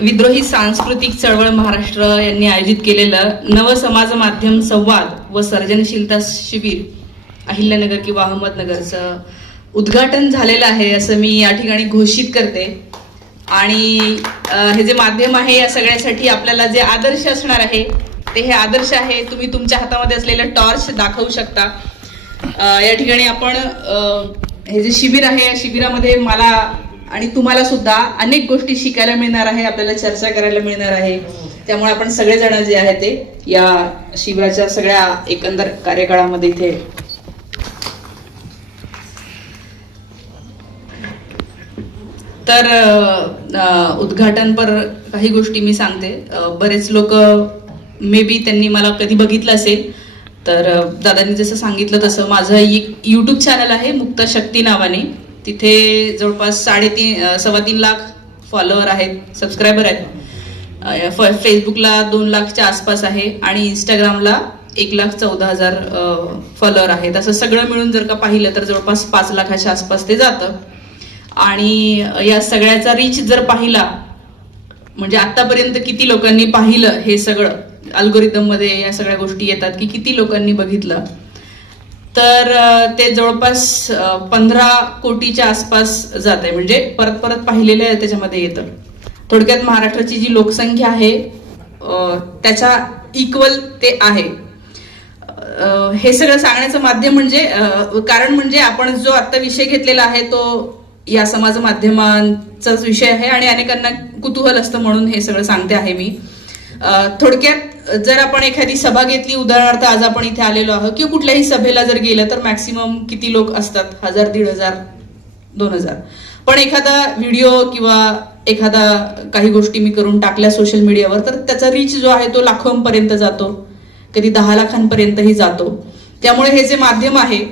विद्रोही सांस्कृतिक चळवळ महाराष्ट्र यांनी आयोजित केलेलं नव समाज माध्यम संवाद व सर्जनशीलता शिबिर अहिल्यानगर किंवा अहमदनगरचं उद्घाटन झालेलं आहे असं मी या ठिकाणी घोषित करते. आणि हे जे माध्यम आहे या सगळ्यासाठी आपल्याला जे आदर्श असणार आहे ते हे आदर्श आहे. तुम्ही तुमच्या हातामध्ये असलेलं टॉर्च दाखवू शकता. या ठिकाणी आपण हे जे शिबिर आहे या शिबिरामध्ये मला आणि तुम्हाला सुद्धा अनेक गोष्टी शिकायला मिळणार आहे, आपल्याला चर्चा करायला मिळणार आहे. त्यामुळे आपण सगळेजण जे आहे ते या शिबिराच्या सगळ्या एकंदर कार्यकाळामध्ये इथे तर उद्घाटनपर काही गोष्टी मी सांगते. बरेच लोक मे बी त्यांनी मला कधी बघितलं असेल. तर दादांनी जसं सांगितलं तसं माझं एक यूट्यूब चॅनल आहे मुक्त शक्ती नावाने. तिथे जवळपास 3.5 लाख फॉलोअर आहेत, सबस्क्रायबर आहेत. फेसबुकला 2 लाखच्या आसपास आहे आणि इंस्टाग्रामला 1,14,000 फॉलोअर आहेत. असं सगळं मिळून जर का पाहिलं तर जवळपास 5 लाखाच्या आसपास ते जातं. आणि या सगळ्याचा रीच जर पाहिला म्हणजे आतापर्यंत किती लोकांनी पाहिलं, हे सगळं अल्गोरिदम मध्ये या सगळ्या गोष्टी येतात की किती लोकांनी बघितलं, तर ते जवळपास 15 कोटीच्या आसपास जात आहे. म्हणजे परत परत पाहिलेलं त्याच्यामध्ये येतं. थोडक्यात महाराष्ट्राची जी लोकसंख्या आहे त्याच्या इक्वल ते आहे. हे सगळं सांगण्याचं माध्यम म्हणजे कारण म्हणजे आपण जो आता विषय घेतलेला आहे तो या समाज माध्यमांचाच विषय आहे आणि अनेकांना कुतूहल असतं म्हणून हे सगळं सांगते आहे मी. थोडक्यात जर आपण एखादी सभा घेतली, उदाहरणार्थ आज आपण इथे आलेलो आहोत, किंवा कुठल्याही सभेला जर गेलं तर मॅक्सिमम किती लोक असतात? 1000, 1500, 2000. पण एखादा व्हिडिओ किंवा एखादा काही गोष्टी मी करून टाकल्या सोशल मीडियावर तर त्याचा रीच जो आहे तो लाखोंपर्यंत जातो, कधी 10 लाखांपर्यंतही जातो. त्यामुळे हे जे माध्यम आहे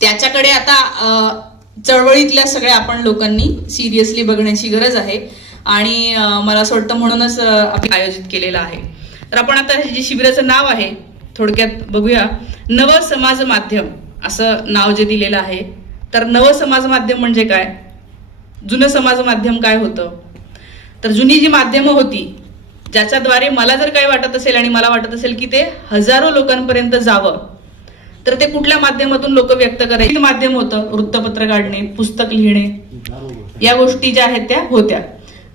त्याच्याकडे आता चळवळीतल्या सगळ्या आपण लोकांनी सिरियसली बघण्याची गरज आहे. आणि मला असं वाटतं म्हणूनच आपण आयोजित केलेलं आहे. तर आपण आता हे जे शिबिराचं नाव आहे थोडक्यात बघूया. नव समाज माध्यम असं नाव जे दिलेलं आहे. तर नव समाज माध्यम म्हणजे काय? जुनं समाज माध्यम काय होतं? तर जुनी जी माध्यमं होती ज्याच्याद्वारे मला जर काही वाटत असेल आणि मला वाटत असेल की ते हजारो लोकांपर्यंत जावं तर ते कुठल्या माध्यमातून लोक व्यक्त करायचे? माध्यम होतं वृत्तपत्र काढणे, पुस्तक लिहिणे, या गोष्टी ज्या आहेत त्या होत्या.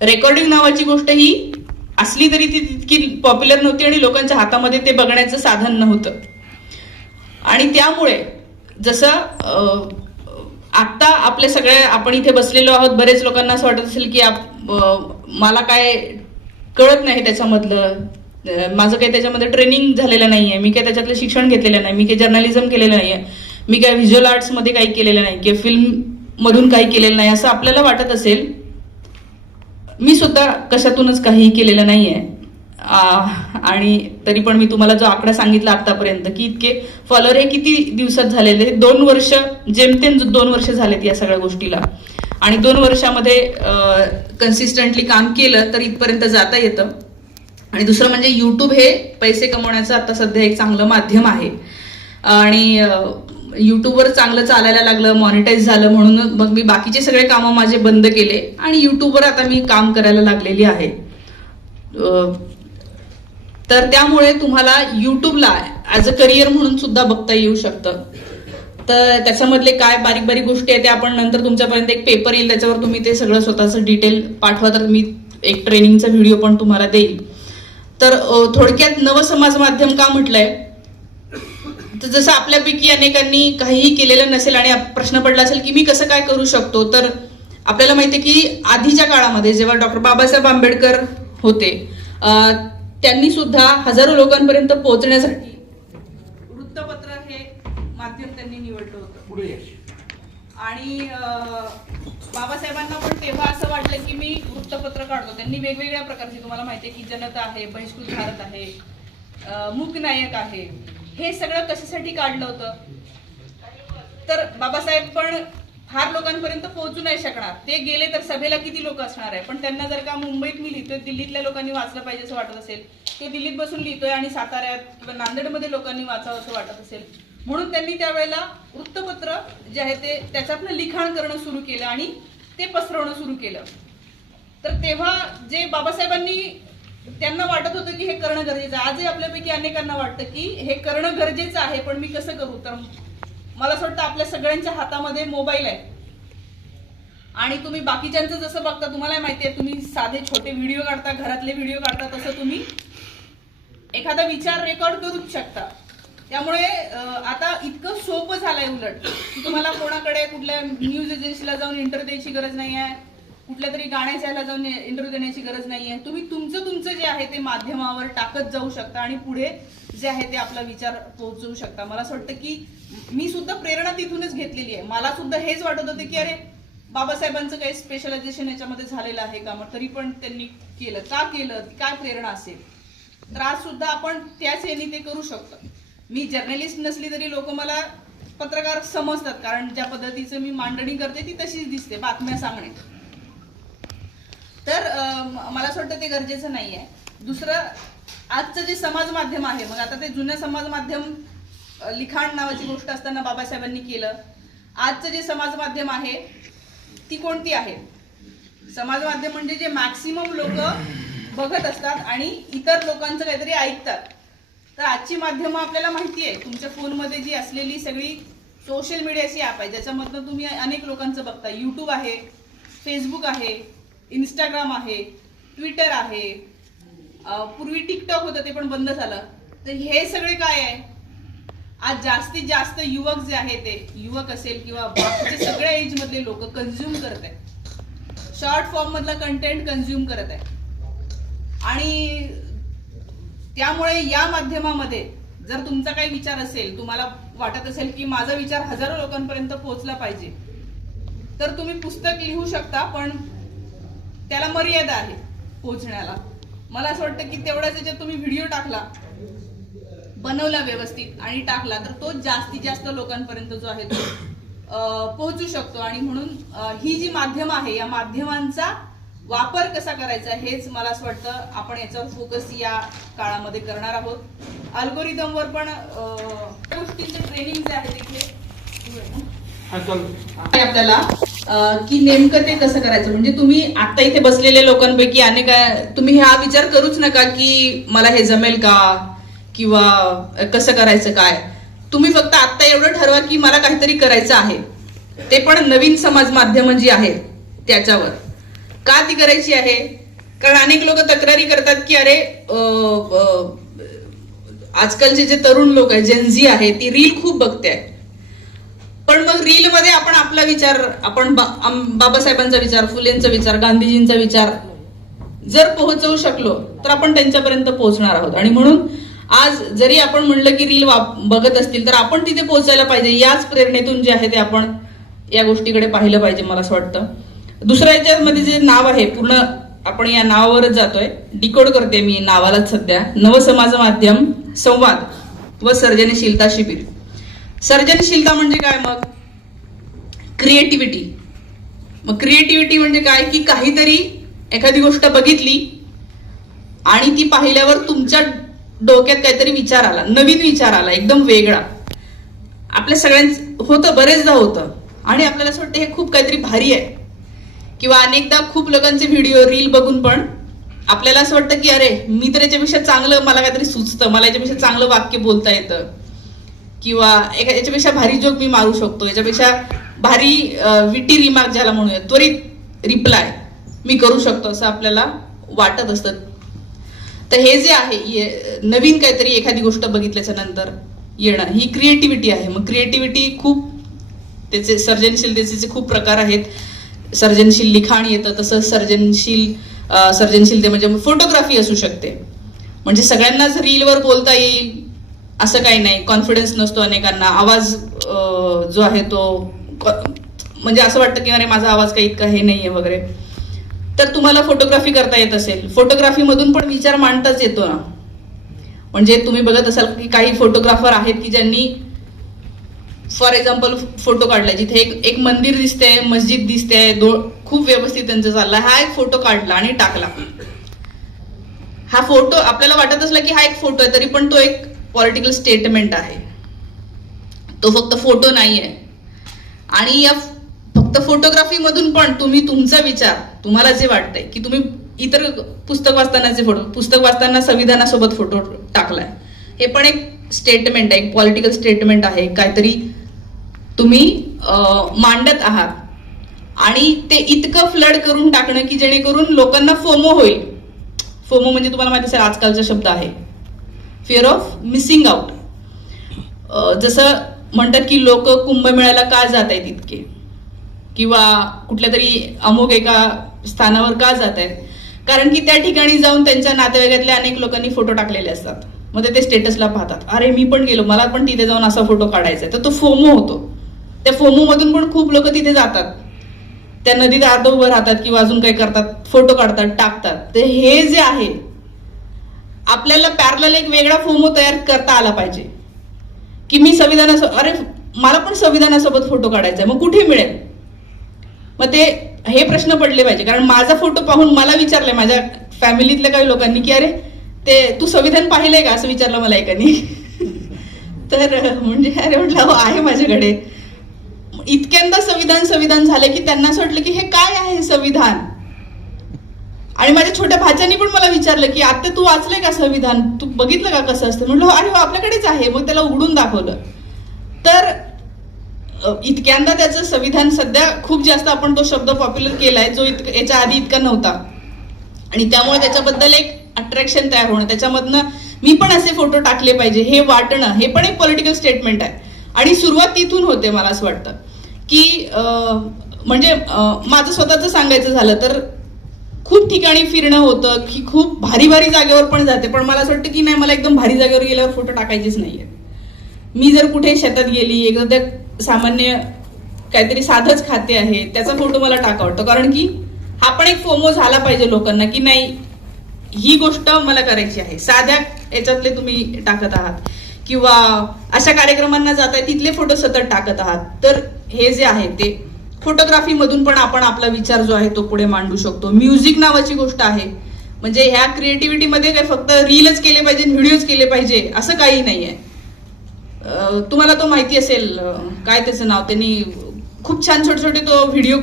रेकॉर्डिंग नावाची गोष्ट ही असली तरी ती तितकी पॉप्युलर नव्हती आणि लोकांच्या हातामध्ये ते बघण्याचं साधन नव्हतं. आणि त्यामुळे जसं आता आपले सगळे आपण इथे बसलेलो आहोत, बरेच लोकांना असं वाटत असेल की मला काय कळत नाही त्याच्यामधलं, माझं काही त्याच्यामध्ये ट्रेनिंग झालेलं नाहीये, मी काही त्याच्यातलं शिक्षण घेतलेलं नाही, मी काही जर्नलिझम केलेलं नाहीये, मी काही व्हिज्युअल आर्ट्स मध्ये काही केलेलं नाही किंवा फिल्म मधून काही केलेलं नाही असं आपल्याला वाटत असेल. मी सुद्धा कशातूनच काहीही केलेलं नाहीये. आणि तरी पण मी तुम्हाला जो आकडा सांगितला आतापर्यंत की इतके फॉलोअर हे किती दिवसात झालेले, 2 वर्ष, जेमतेम 2 वर्ष झालेत या सगळ्या गोष्टीला. आणि 2 वर्षामध्ये कन्सिस्टंटली काम केलं तर इथपर्यंत जाता येतं. आणि दुसरं म्हणजे युट्यूब हे पैसे कमवण्याचं आता सध्या एक चांगलं माध्यम आहे. आणि युट्यूबवर चांगलं चालायला लागलं, मॉनिटाईज झालं, म्हणून मग मी बाकीचे सगळे कामं माझे बंद केले आणि युट्यूबवर आता मी काम करायला लागलेली आहे. तर त्यामुळे तुम्हाला युट्यूबला ऍज अ करिअर म्हणून सुद्धा बघता येऊ शकतं. तर त्याच्यामधले काय बारीक बारीक गोष्टी आहेत ते आपण नंतर तुमच्यापर्यंत एक पेपर येईल, त्याच्यावर तुम्ही ते सगळं स्वतःचं डिटेल पाठवा, तर मी एक ट्रेनिंगचा व्हिडिओ पण तुम्हाला देईल. तर थोडक्यात नव समाज माध्यम का म्हटलंय, तर जसं आपल्यापैकी अनेकांनी काहीही केलेलं नसेल आणि प्रश्न पडला असेल की मी कसं काय करू शकतो, तर आपल्याला माहितीये की आधीच्या काळामध्ये जेव्हा डॉक्टर बाबासाहेब आंबेडकर होते त्यांनी सुद्धा हजारो लोकांपर्यंत पोहोचण्यासाठी वृत्तपत्र हे माध्यम त्यांनी निवडलं होतं. आणि बाबासाहेबांना पण तेव्हा असं वाटलं की मी वृत्तपत्र काढतो. त्यांनी वेगवेगळ्या प्रकारची, तुम्हाला माहितीये की जनता आहे, बहिष्कृत भारत आहे, मूकनायक आहे, हे सगळं कशासाठी काढलं होतं? तर बाबासाहेब पण फार लोकांपर्यंत पोहोचू नाही शकणार, ते गेले तर सभेला किती लोक असणार आहे. पण त्यांना जर का मुंबईत मी लिहितोय, दिल्लीतल्या लोकांनी वाचलं पाहिजे असं वाटत असेल, ते दिल्लीत बसून लिहितोय आणि साताऱ्यात किंवा नांदेडमध्ये लोकांनी वाचावं असं वाटत असेल, म्हणून त्यांनी त्यावेळेला वृत्तपत्र जे आहे ते त्याच्यातनं लिखाण करणं सुरू केलं आणि ते पसरवणं सुरू केलं. तर तेव्हा जे बाबासाहेबांनी त्यांना वाटत होतं की हे करणं गरजेचं आहे, आजही आपल्यापैकी अनेकांना वाटतं की हे करणं गरजेचं आहे, पण मी कसं करू. तर मला असं वाटतं आपल्या सगळ्यांच्या हातामध्ये मोबाईल आहे आणि तुम्ही बाकीच्यांचं जसं बघता, तुम्हाला माहिती आहे, तुम्ही साधे छोटे व्हिडिओ काढता, घरातले व्हिडिओ काढता, तसं तुम्ही एखादा विचार रेकॉर्ड करूच शकता. त्यामुळे आता इतकं सोपं झालंय उलट की तुम्हाला कोणाकडे कुठल्या न्यूज एजन्सीला जाऊन इंटरव्ह्यू द्यायची गरज नाही आहे, कुठल्या तरी गाण्याच्या ह्याला जाऊन इंटरव्ह्यू देण्याची गरज नाही आहे. तुम्ही तुमचं जे आहे ते माध्यमावर टाकत जाऊ शकता आणि पुढे जे आहे ते आपला विचार पोहोचवू शकता. मला असं वाटतं की मी सुद्धा प्रेरणा तिथूनच घेतलेली आहे. मला सुद्धा हेच वाटत होतं की अरे बाबासाहेबांचं काही स्पेशलायझेशन याच्यामध्ये झालेलं आहे का, मग तरी पण त्यांनी केलं, का केलं, काय प्रेरणा असेल. तर आज सुद्धा आपण त्याच याने ते करू शकतो. मी जर्नलिस्ट नसली तरी लोक मला पत्रकार समजतात, कारण ज्या पद्धतीचं मी मांडणी करते ती तशीच दिसते, बातम्या सांगणे. तर मला असं वाटतं ते गरजेचं नाही आहे. दुसरं, आजचं जे समाज माध्यम आहे, मग आता ते जुनं समाज माध्यम लिखाण नावाची गोष्ट असताना बाबासाहेबांनी केलं. आजचं जे समाज माध्यम आहे ती कोणती आहे? समाज माध्यम म्हणजे जे मॅक्सिमम लोक बघत असतात आणि इतर लोकांचं काहीतरी ऐकतात. तर आजची माध्यमं आपल्याला माहिती आहे, तुमच्या फोनमध्ये जी असलेली सगळी सोशल मीडियाची ॲप आहे, ज्याच्यामधनं तुम्ही अनेक लोकांचं बघता. यूट्यूब आहे, फेसबुक आहे, इंस्टाग्राम आहे, ट्विटर आहे, पूर्वी टिकटॉक होतं ते पण बंद झालं. तर हे सगळे काय आहे, आज जास्तीत जास्त युवक जे आहे, ते युवक असेल किंवा बाकीचे सगळ्या एज मधले लोक कन्झ्युम करत आहेत, शॉर्ट फॉर्म मधला कंटेंट कन्झ्युम करत आहे. आणि त्यामुळे या माध्यमामध्ये जर तुमचा काही विचार असेल, तुम्हाला वाटत असेल की माझा विचार हजारो लोकांपर्यंत पोहोचला पाहिजे, तर तुम्ही पुस्तक लिहू शकता, पण त्याला मर्यादा आहे पोहोचण्याला. मला असं वाटतं की तेवढ्याच याच्यात तुम्ही व्हिडिओ टाकला, बनवला व्यवस्थित आणि टाकला, तर तो जास्तीत जास्त लोकांपर्यंत जो आहे तो पोहोचू शकतो. आणि म्हणून ही जी माध्यम आहे, या माध्यमांचा वापर कसा करायचा हेच मला असं वाटतं आपण याच्यावर फोकस या काळामध्ये करणार आहोत. अल्गोरिदमवर पण गोष्टींचे ट्रेनिंग जे आहे तिथे आपल्याला की नेमकं ते कसं करायचं. म्हणजे तुम्ही आता इथे बसलेल्या लोकांपैकी अनेक तुम्ही हा विचार करूच नका की मला हे जमेल का किंवा कसं करायचं काय. तुम्ही फक्त आता एवढं ठरवा की मला काहीतरी करायचं आहे, ते पण नवीन समाज माध्यम जी आहेत त्याच्यावर. का ती करायची आहे? कारण अनेक लोक तक्रारी करतात की अरे आजकालचे जे तरुण लोक आहेत, जेनझी आहे, ती रील खूप बघते आहे. पण मग रील मध्ये आपण आपला विचार, आपण बाबासाहेबांचा विचार, फुलेंचा विचार, गांधीजींचा विचार जर पोहोचवू शकलो तर आपण त्यांच्यापर्यंत पोहोचणार आहोत. आणि म्हणून आज जरी आपण म्हणलं की रील बघत असतील तर आपण तिथे पोहोचायला पाहिजे. याच प्रेरणेतून जे आहे ते आपण या गोष्टीकडे पाहिलं पाहिजे, मला असं वाटतं. दुसऱ्या याच्यामध्ये जे नाव आहे, पूर्ण आपण या नावावरच जातोय, डिकोड करते मी नावालाच सध्या. नवसमाज माध्यम संवाद व सर्जनशीलता शिबिर. सर्जनशीलता म्हणजे काय? मग क्रिएटिव्हिटी. मग क्रिएटिव्हिटी म्हणजे काय की काहीतरी एखादी गोष्ट बघितली आणि ती पाहिल्यावर तुमच्या डोक्यात काहीतरी विचार आला, नवीन विचार आला, एकदम वेगळा. आपल्या सगळ्यांचं होतं, बरेचदा होतं आणि आपल्याला असं वाटतं हे खूप काहीतरी भारी आहे. किंवा अनेकदा खूप लोकांचे व्हिडिओ रील बघून पण आपल्याला असं वाटतं की अरे मी तर याच्यापेक्षा चांगलं, मला काहीतरी सुचतं, मला याच्यापेक्षा चांगलं वाक्य बोलता येतं, किंवा याच्यापेक्षा भारी जोक मी मारू शकतो, याच्यापेक्षा भारी विटी रिमार्क ज्याला म्हणूया, त्वरित रिप्लाय मी करू शकतो, असं आपल्याला वाटत असतं. तर हे जे आहे नवीन काहीतरी एखादी गोष्ट बघितल्याच्या नंतर येणं, ही क्रिएटिव्हिटी आहे. मग क्रिएटिव्हिटी खूप, त्याचे सर्जनशीलतेचे खूप प्रकार आहेत. सर्जनशील लिखाण येतं, तसं सर्जनशीलते म्हणजे फोटोग्राफी असू शकते. म्हणजे सगळ्यांनाच रीलवर बोलता येईल असं काही नाही, कॉन्फिडन्स नसतो अनेकांना, आवाज जो आहे तो म्हणजे असं वाटतं की अरे माझा आवाज काही इतका हे नाहीये वगैरे. तर तुम्हाला फोटोग्राफी करता येत असेल, फोटोग्राफी मधून पण विचार मांडताच येतो ना. म्हणजे तुम्ही बघत असाल की काही फोटोग्राफर आहेत की ज्यांनी फॉर एक्झाम्पल फोटो काढला जिथे एक मंदिर दिसतंय, मस्जिद दिसते, खूप व्यवस्थित त्यांचं चाललंय, हा एक फोटो काढला आणि टाकला. हा फोटो आपल्याला वाटत असला की हा एक फोटो आहे, तरी पण तो एक पॉलिटिकल स्टेटमेंट आहे, तो फक्त फोटो नाही आहे. आणि या फक्त फोटोग्राफी मधून पण तुम्ही तुमचा विचार, तुम्हाला जे वाटतंय की तुम्ही इतर पुस्तक वाचतानाचे फोटो, पुस्तक वाचताना संविधानासोबत फोटो टाकलाय, हे पण एक स्टेटमेंट आहे, एक पॉलिटिकल स्टेटमेंट आहे, काहीतरी तुम्ही मांडत आहात. आणि ते इतकं फ्लड करून टाकणं की जेणेकरून लोकांना फोमो होईल. फोमो म्हणजे तुम्हाला माहिती असेल आजकालचा शब्द आहे, फिअर ऑफ मिसिंग आउट. जसं म्हणतात की लोक कुंभमेळ्याला का जात आहेत इतके, किंवा कुठल्या तरी अमुक एका स्थानावर का जात आहेत, कारण की त्या ठिकाणी जाऊन त्यांच्या नातेवाईकातल्या अनेक लोकांनी फोटो टाकलेले असतात. मग ते स्टेटसला पाहतात, अरे मी पण गेलो, मला पण तिथे जाऊन असा फोटो काढायचा आहे, तर तो फोमो होतो. त्या फोमो मधून पण खूप लोक तिथे जातात, त्या नदीत अर्ध उभं राहतात किंवा अजून काही करतात, फोटो काढतात, टाकतात. तर हे जे आहे, आपल्याला पॅरलल एक वेगळा फोमो तयार करता आला पाहिजे की मी अरे मला पण संविधानासोबत फोटो काढायचा आहे, मग कुठे मिळेल. मग ते हे प्रश्न पडले पाहिजे. कारण माझा फोटो पाहून मला विचारलंय माझ्या फॅमिलीतल्या काही लोकांनी की अरे ते तू संविधान पाहिलंय का, असं विचारलं मला एकाने. तर म्हणजे अरे म्हटलं हो आहे माझ्याकडे. इतक्यांदा संविधान झालं की त्यांना असं वाटलं की हे काय आहे संविधान. आणि माझ्या छोट्या भाच्यानी पण मला विचारलं की आता तू वाचलंय का संविधान, तू बघितलं का कसं असतं. म्हटलं अरे आपल्याकडेच आहे. मग त्याला उघडून दाखवलं. तर इतक्यांदा त्याचं संविधान सध्या खूप जास्त आपण तो शब्द पॉप्युलर केलाय जो याच्या आधी इतका नव्हता. आणि त्यामुळे त्याच्याबद्दल एक अट्रॅक्शन तयार होणं, त्याच्यामधनं मी पण असे फोटो टाकले पाहिजे हे वाटणं, हे पण एक पॉलिटिकल स्टेटमेंट आहे. आणि सुरुवात तिथून होते. मला असं वाटतं की म्हणजे माझं स्वतःचं सांगायचं झालं तर खूप ठिकाणी फिरणं होतं की खूप भारी भारी जागेवर पण जाते, पण मला असं वाटतं की नाही, मला एकदम भारी जागेवर गेल्यावर फोटो टाकायचेच नाहीये. मी जर कुठे शेतात गेली, एकदा सामान्य काहीतरी साधंच खाते आहे त्याचा फोटो मला टाका वाटतो. कारण की हा पण एक फोमो झाला पाहिजे लोकांना की नाही ही गोष्ट मला करायची आहे. साध्या याच्यातले तुम्ही टाकत आहात किंवा अशा कार्यक्रमांना जाताय तिथले फोटो सतत टाकत आहात. तर हे जे आहे ते फोटोग्राफी मधून पण आपण आपला विचार जो आहे तो पुढे मांडू शकतो. म्युझिक नावाची गोष्ट आहे. म्हणजे ह्या क्रिएटिव्हिटीमध्ये काय फक्त रीलच केले पाहिजे, व्हिडिओज केले पाहिजे असं काही नाहीये. तुम्हाला तो माहिती असेल, काय त्याचं नाव, त्यांनी खूप छान छोटे छोटे तो व्हिडिओ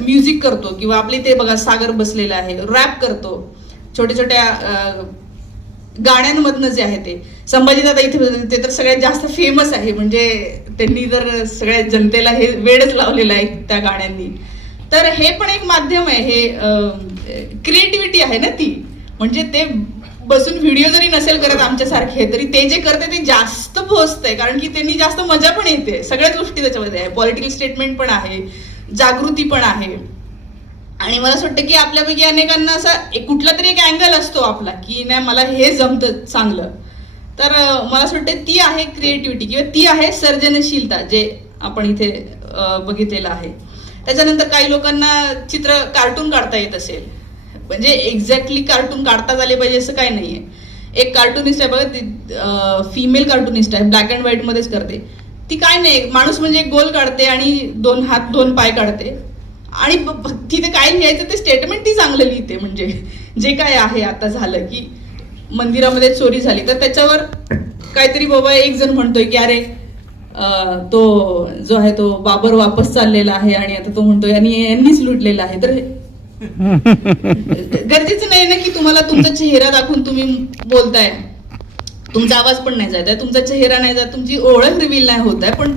म्युझिक करतो. किंवा आपले ते बघा सागर बसलेला आहे, रॅप करतो छोट्या छोट्या गाण्यांमधनं जे आहे ते. संभाजीदादा इथे ते तर सगळ्यात जास्त फेमस आहे. म्हणजे त्यांनी तर सगळ्या जनतेला हे वेडच लावलेलं आहे त्या गाण्यांनी. तर हे पण एक माध्यम आहे, हे क्रिएटिव्हिटी आहे ना ती. म्हणजे ते बसून व्हिडिओ जरी नसेल करत आमच्यासारखे, तरी ते जे करते ते जास्त पोहोचतंय. कारण की त्यांनी जास्त मजा पण येते. सगळ्याच गोष्टी त्याच्यामध्ये आहे. पॉलिटिकल स्टेटमेंट पण आहे, जागृती पण आहे. आणि मला असं वाटतं की आपल्यापैकी अनेकांना असा कुठला तरी एक अँगल असतो आपला की नाही मला हे जमतं चांगलं. तर मला असं वाटतं ती आहे क्रिएटिव्हिटी किंवा ती आहे सर्जनशीलता जे आपण इथे बघितलेलं आहे. त्याच्यानंतर काही लोकांना चित्र कार्टून काढता येत असेल. म्हणजे एक्झॅक्टली कार्टून काढताच आले पाहिजे असं काही नाहीये. एक कार्टुनिस्ट आहे बघा, फिमेल कार्टुनिस्ट आहे, ब्लॅक अँड व्हाईट मध्येच करते ती. काय नाही, माणूस म्हणजे एक गोल काढते आणि 2 हात 2 पाय काढते आणि तिथे काय लिहायचं ते स्टेटमेंट ती चांगलं लिहिते. म्हणजे जे काय आहे आता झालं की मंदिरामध्ये चोरी झाली तर त्याच्यावर काहीतरी बाबा एक जण म्हणतोय की अरे तो जो आहे तो बाबर वापस चाललेला आहे आणि आता तो म्हणतोय आणि यांनीच लुटलेला आहे. तर गरजेचं नाही ना की तुम्हाला तुमचा चेहरा दाखवून तुम्ही बोलताय, तुमचा आवाज पण नाही जात आहे, तुमचा चेहरा नाही जात, तुमची ओळख रिव्हील नाही होत आहे, पण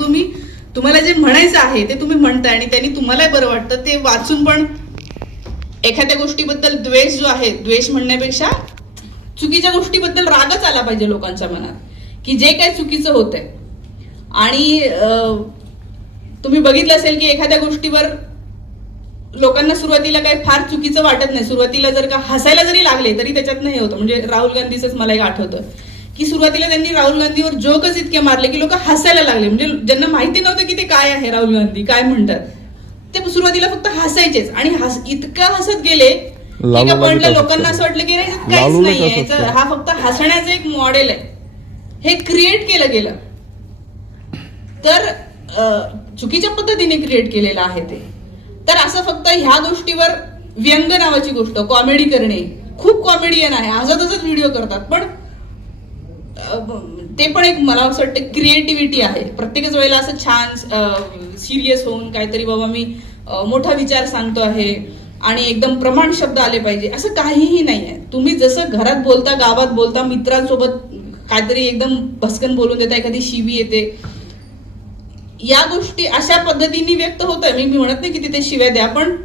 तुम्हाला जे म्हणायचं आहे ते तुम्ही म्हणताय आणि त्यांनी तुम्हाला बरं वाटतं. ते वाचून पण एखाद्या गोष्टीबद्दल द्वेष जो आहे, द्वेष म्हणण्यापेक्षा चुकीच्या गोष्टीबद्दल रागच आला पाहिजे लोकांच्या मनात की जे काही चुकीचं होतंय. आणि तुम्ही बघितलं असेल की एखाद्या गोष्टीवर लोकांना सुरुवातीला काही फार चुकीचं वाटत नाही. सुरुवातीला जर का हसायला जरी लागले तरी त्याच्यातनं हे होतं. म्हणजे राहुल गांधीचंच मला एक आठवतं की सुरुवातीला त्यांनी राहुल गांधीवर जोकच इतके मारले की लोक हसायला लागले. म्हणजे ज्यांना माहिती नव्हतं की ते काय आहे राहुल गांधी काय म्हणतात ते सुरुवातीला फक्त हसायचेच आणि इतकं हसत गेले की पॉइंटला लोकांना असं वाटलं की काहीच नाहीये, हा फक्त हसण्याचं एक मॉडेल आहे, हे क्रिएट केलं गेलं. तर चुकीच्या पद्धतीने क्रिएट केलेलं आहे ते. तर असं फक्त ह्या गोष्टीवर व्यंग नावाची गोष्ट, कॉमेडी करणे, खूप कॉमेडियन आहे, हसत हसत व्हिडिओ करतात, पण ते पण एक मला असं वाटतं क्रिएटिव्हिटी आहे. प्रत्येकच वेळेला असं छान सिरियस होऊन काहीतरी बाबा मी मोठा विचार सांगतो आहे आणि एकदम प्रमाण शब्द आले पाहिजे असं काहीही नाही आहे. तुम्ही जसं घरात बोलता, गावात बोलता, मित्रांसोबत काहीतरी एकदम भस्कन बोलून देता, एखादी शिवी येते, या गोष्टी अशा पद्धतीने व्यक्त होत आहे. मी म्हणत नाही की तिथे शिव्या द्या, पण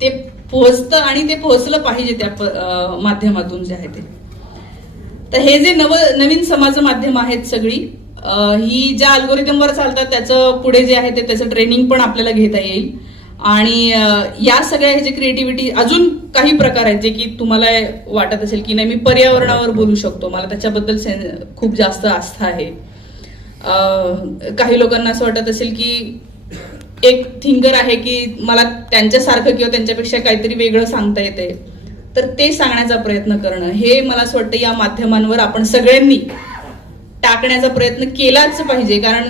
ते पोहोचतं आणि ते पोहोचलं पाहिजे त्या माध्यमातून जे आहे ते. तर हे जे नवीन समाज माध्यम आहेत सगळी, ही ज्या अल्गोरिदमवर चालतात त्याचं पुढे जे आहे ते त्याचं ट्रेनिंग पण आपल्याला घेता येईल. आणि या सगळ्या ह्याचे क्रिएटिव्हिटी अजून काही प्रकार आहेत जे की तुम्हाला वाटत असेल की नाही मी पर्यावरणावर बोलू शकतो, मला त्याच्याबद्दल खूप जास्त आस्था आहे. काही लोकांना असं वाटत असेल की एक थिंकर आहे की मला त्यांच्यासारखं किंवा त्यांच्यापेक्षा काहीतरी वेगळं सांगता येते, तर ते सांगण्याचा प्रयत्न करणं, हे मला असं वाटतं या माध्यमांवर आपण सगळ्यांनी टाकण्याचा प्रयत्न केलाच पाहिजे. कारण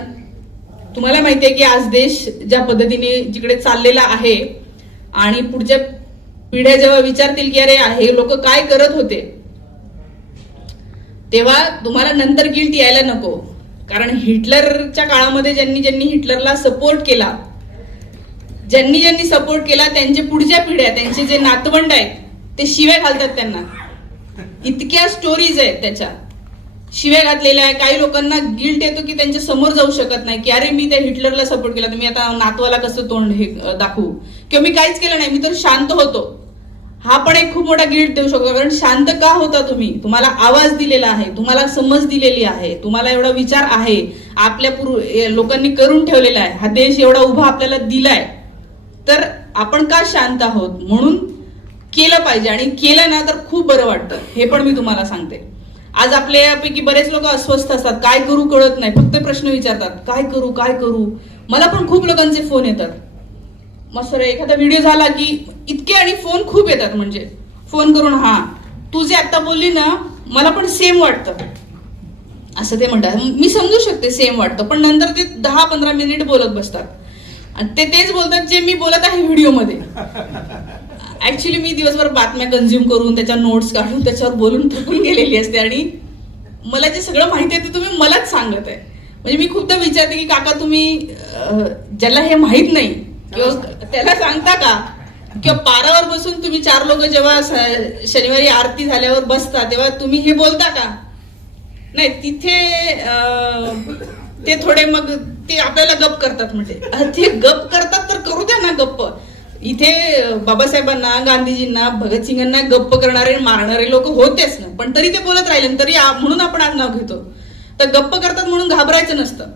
तुम्हाला माहिती आहे की आज देश ज्या पद्धतीने जिकडे चाललेला आहे आणि पुढच्या पिढ्या जेव्हा विचारतील की अरे हे लोक काय करत होते, तेव्हा तुम्हाला नंतर गिल्ट यायला नको. कारण हिटलरच्या काळामध्ये ज्यांनी हिटलरला सपोर्ट केला, ज्यांनी सपोर्ट केला, त्यांच्या पुढच्या पिढ्या, त्यांचे जे नातवंड आहेत ते शिव्या घालतात त्यांना. इतक्या स्टोरीज आहेत त्याच्या शिव्या घातलेल्या आहे. काही लोकांना गिल्ट येतो की त्यांच्या समोर जाऊ शकत नाही की अरे मी त्या हिटलरला सपोर्ट केला, तर मी आता नातवाला कसं तोंड हे दाखवू, किंवा मी काहीच केलं नाही, मी तर शांत होतो. हा पण एक खूप मोठा गिल्ट देऊ शकतो. कारण शांत का होता तुम्ही? तुम्हाला आवाज दिलेला आहे, तुम्हाला समज दिलेली आहे, तुम्हाला एवढा विचार आहे, आपल्या लोकांनी करून ठेवलेला आहे, हा देश एवढा उभा आपल्याला दिलाय, तर आपण का शांत आहोत? म्हणून केलं पाहिजे. आणि केलं ना तर खूप बरं वाटतं. हे पण मी तुम्हाला सांगते. आज आपल्यापैकी बरेच लोक अस्वस्थ असतात, काय करू कळत नाही, फक्त प्रश्न विचारतात, काय करू. मला पण खूप लोकांचे फोन येतात, मग सर एखादा व्हिडिओ झाला की इतके, आणि फोन खूप येतात, म्हणजे फोन करून हा तू जे आता बोलली ना मला पण सेम वाटतं असं ते म्हणतात. मी समजू शकते सेम वाटतं, पण नंतर ते 10-15 मिनिट बोलत बसतात आणि तेच बोलतात जे मी बोलत आहे व्हिडिओमध्ये. ऍक्च्युली मी दिवसभर बातम्या कन्झ्युम करून त्याच्या नोट्स काढून त्याच्यावर बोलून थकून गेलेली असते आणि मला जे सगळं माहिती आहे ते तुम्ही मलाच सांगत आहे. म्हणजे मी खूपदा विचारते की काका तुम्ही ज्याला हे माहित नाही किंवा त्याला सांगता का, किंवा पारावर बसून तुम्ही 4 लोक जेव्हा शनिवारी आरती झाल्यावर बसता तेव्हा तुम्ही हे बोलता का? नाही, तिथे ते थोडे मग ते आपल्याला गप करतात. म्हणजे ते गप करतात तर करू द्या ना गप्प. इथे बाबासाहेबांना, गांधीजींना, भगतसिंगांना गप्प करणारे मारणारे लोक होतेच ना, पण तरी ते बोलत राहिले, तरी म्हणून आपण आज नाव घेतो. तर गप्प करतात म्हणून घाबरायचं नसतं.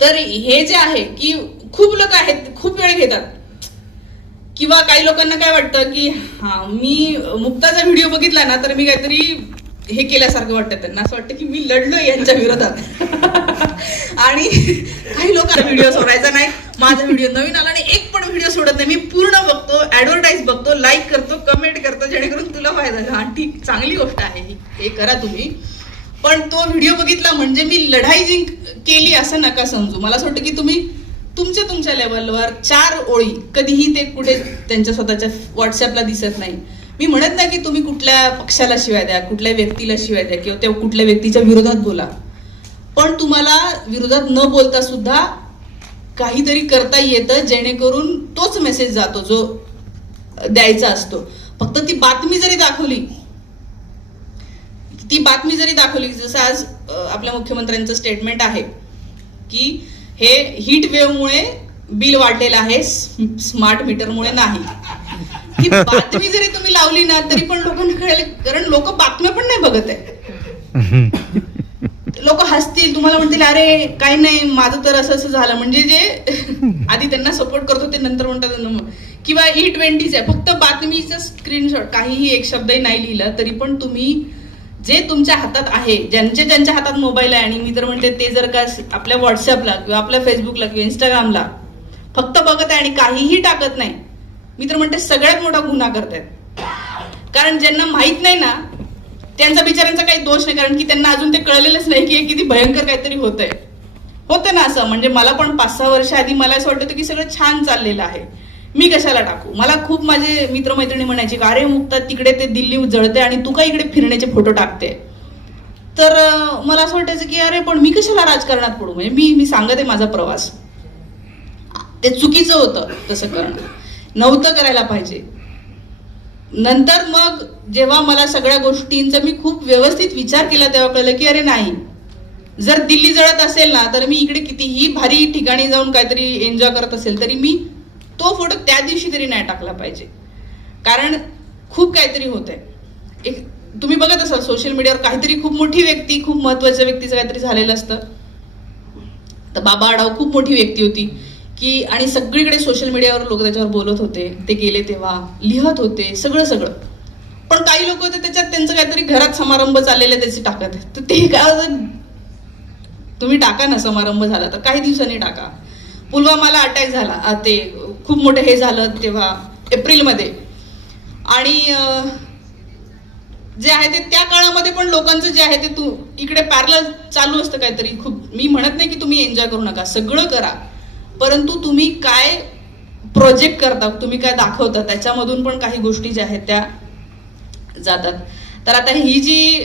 तर हे जे आहे की खूप लोक आहेत खूप वेळ घेतात, किंवा काही लोकांना काय वाटतं की हा मी मुक्ताचा व्हिडिओ बघितला ना तर मी काहीतरी हे केल्यासारखं वाटतं, त्यांना असं वाटतं की मी लढलोय यांच्या विरोधात. आणि काही लोकांना व्हिडिओ सोडायचा नाही, माझा व्हिडिओ नवीन आला आणि एक पण व्हिडिओ सोडत नाही, मी पूर्ण बघतो, ऍडव्हर्टाईज बघतो, लाईक करतो, कमेंट करतो, जेणेकरून तुला फायदा झाला. हा ठीक, चांगली गोष्ट आहे ही, हे करा तुम्ही, पण तो व्हिडिओ बघितला म्हणजे मी लढाई जिंक केली असं नका समजू. मला असं वाटतं की तुम्ही तुमच्या लेवलवर 4 ओळी, कधीही ते कुठे त्यांच्या स्वतःच्या व्हॉट्सअपला दिसत नाही. मी म्हणत नाही की तुम्ही कुठल्या पक्षाला शिवाय द्या, कुठल्या व्यक्तीला शिवाय द्या, किंवा त्या कुठल्या व्यक्तीच्या विरोधात बोला, पण तुम्हाला विरोधात न बोलता सुद्धा काहीतरी करता येतं, जेणेकरून तोच मेसेज जातो जो द्यायचा असतो. फक्त ती बातमी जरी दाखवली, जसं आज आपल्या मुख्यमंत्र्यांचं स्टेटमेंट आहे की हे हीट वेव्ह मुळे बिल वाढलेलं आहे, स्मार्ट मीटरमुळे नाही. ही बातमी जरी तुम्ही लावली ना तरी पण लोकांना कळेल, कारण लोक बातम्या पण नाही बघत आहे. लोक हसतील, तुम्हाला म्हणतील अरे काही नाही माझं तर असं झालं, म्हणजे जे आधी त्यांना सपोर्ट करत होते नंतर म्हणतात. किंवा E20 आहे, फक्त बातमीचं स्क्रीनशॉट, काहीही एक शब्दही नाही लिहिलं तरी पण तुम्ही जे तुमच्या हातात आहे, ज्यांच्या हातात मोबाईल आहे, आणि मी तर म्हणते ते जर का आपल्या व्हॉट्सअपला किंवा आपल्या फेसबुकला किंवा इंस्टाग्रामला फक्त बघत आहे आणि काहीही टाकत नाही, मी तर म्हणते सगळ्यात मोठा गुन्हा करतायत. कारण ज्यांना माहित नाही ना त्यांचा बिचाऱ्यांचा काही दोष नाही, कारण की त्यांना अजून ते कळलेलंच नाही की किती भयंकर काहीतरी होतं ना असं. म्हणजे मला पण 5-6 वर्ष आधी मला असं वाटतं की सगळं छान चाललेलं आहे, मी कशाला टाकू. मला खूप माझे मित्रमैत्रिणी म्हणायचे अरे मुक्ता तिकडे ते दिल्ली जळते आणि तू का इकडे फिरण्याचे फोटो टाकते. तर मला असं वाटायचं की अरे पण मी कशाला राजकारणात पडू, म्हणजे मी सांगते माझा प्रवास, ते चुकीचं होतं, तसं करणं नव्हतं करायला पाहिजे. नंतर मग जेव्हा मला सगळ्या गोष्टींचा मी खूप व्यवस्थित विचार केला तेव्हा कळलं की अरे नाही, जर दिल्ली जळत असेल ना तर मी इकडे कितीही भारी ठिकाणी जाऊन काहीतरी एन्जॉय करत असेल तरी मी तो फोटो त्या दिवशी तरी नाही टाकला पाहिजे. कारण खूप काहीतरी होतंय. एक तुम्ही बघत असाल सोशल मीडियावर काहीतरी खूप मोठी व्यक्ती, खूप महत्वाच्या व्यक्तीचं काहीतरी झालेलं असतं. तर बाबा आढाव खूप मोठी व्यक्ती होती की, आणि सगळीकडे सोशल मीडियावर लोक त्याच्यावर बोलत होते, ते गेले तेव्हा लिहत होते सगळं. पण काही लोक होते त्याच्यात त्यांचं काहीतरी घरात समारंभ चाललेले त्याचे टाकत, तर ते काय, तुम्ही टाका ना, समारंभ झाला तर काही दिवसांनी टाका. पुलवामाला अटॅक झाला, ते खूप मोठं हे झालं तेव्हा एप्रिलमध्ये, आणि जे आहे ते त्या काळामध्ये पण लोकांचं जे आहे ते इकडे पॅरलल चालू असतं काहीतरी खूप. मी म्हणत नाही की तुम्ही एन्जॉय करू नका, सगळं करा, परंतु तुम्ही काय प्रोजेक्ट करता, तुम्ही काय दाखवता, त्याच्यामधून पण काही गोष्टी ज्या आहेत त्या जातात. तर आता ही जी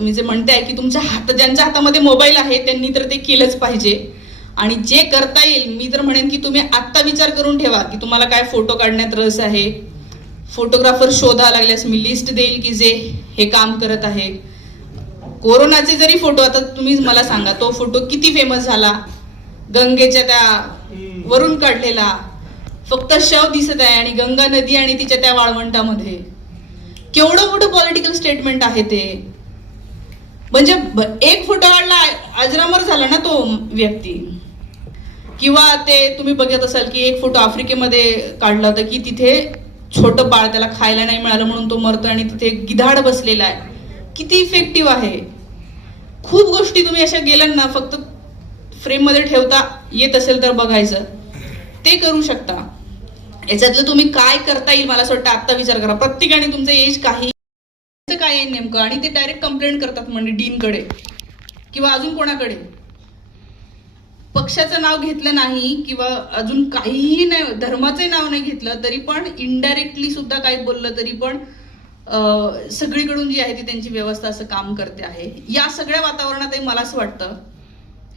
मी जे म्हणते आहे की तुमच्या ज्यांच्या हातामध्ये मोबाईल आहे त्यांनी तर ते केलंच पाहिजे. आणि जे करता येईल, मी तर म्हणेन की तुम्ही आत्ता विचार करून ठेवा की तुम्हाला काय फोटो काढण्यात रस आहे. फोटोग्राफर शोधा लागल्यास मी लिस्ट देईल की जे हे काम करत आहे. कोरोनाचे जरी फोटो, आता तुम्ही मला सांगा तो फोटो किती फेमस झाला, गंगेच्या त्या वरून काढलेला, फक्त शव दिसत आहे आणि गंगा नदी आणि तिच्या त्या वाळवंटामध्ये, केवढं मोठं पॉलिटिकल स्टेटमेंट आहे ते. म्हणजे एक फोटो काढला अजरामर झाला ना तो व्यक्ती. किंवा ते तुम्ही बघत असाल की एक फोटो आफ्रिकेमध्ये काढला होता की तिथे छोटं बाळ, त्याला खायला नाही मिळालं म्हणून तो मरतो आणि तिथे गिधाड बसलेला आहे. किती इफेक्टिव्ह आहे. खूप गोष्टी तुम्ही अशा गेल्या ना, फक्त फ्रेम मध्ये ठेवता येत असेल तर बघायचं, ते करू शकता. याच्यातलं तुम्ही काय करता येईल मला असं वाटतं आत्ता विचार करा. प्रत्येकाने तुमचं एज काही काय आहे नेमकं, आणि ते डायरेक्ट कंप्लेंट करतात म्हणजे डीनकडे किंवा अजून कोणाकडे. पक्षाचं नाव घेतलं नाही किंवा अजून काहीही नाही, धर्माचं नाव नाही घेतलं तरी पण इनडायरेक्टली सुद्धा काही बोललं तरी पण सगळीकडून जी आहे ती त्यांची व्यवस्था असं काम करते आहे. या सगळ्या वातावरणातही मला असं वाटतं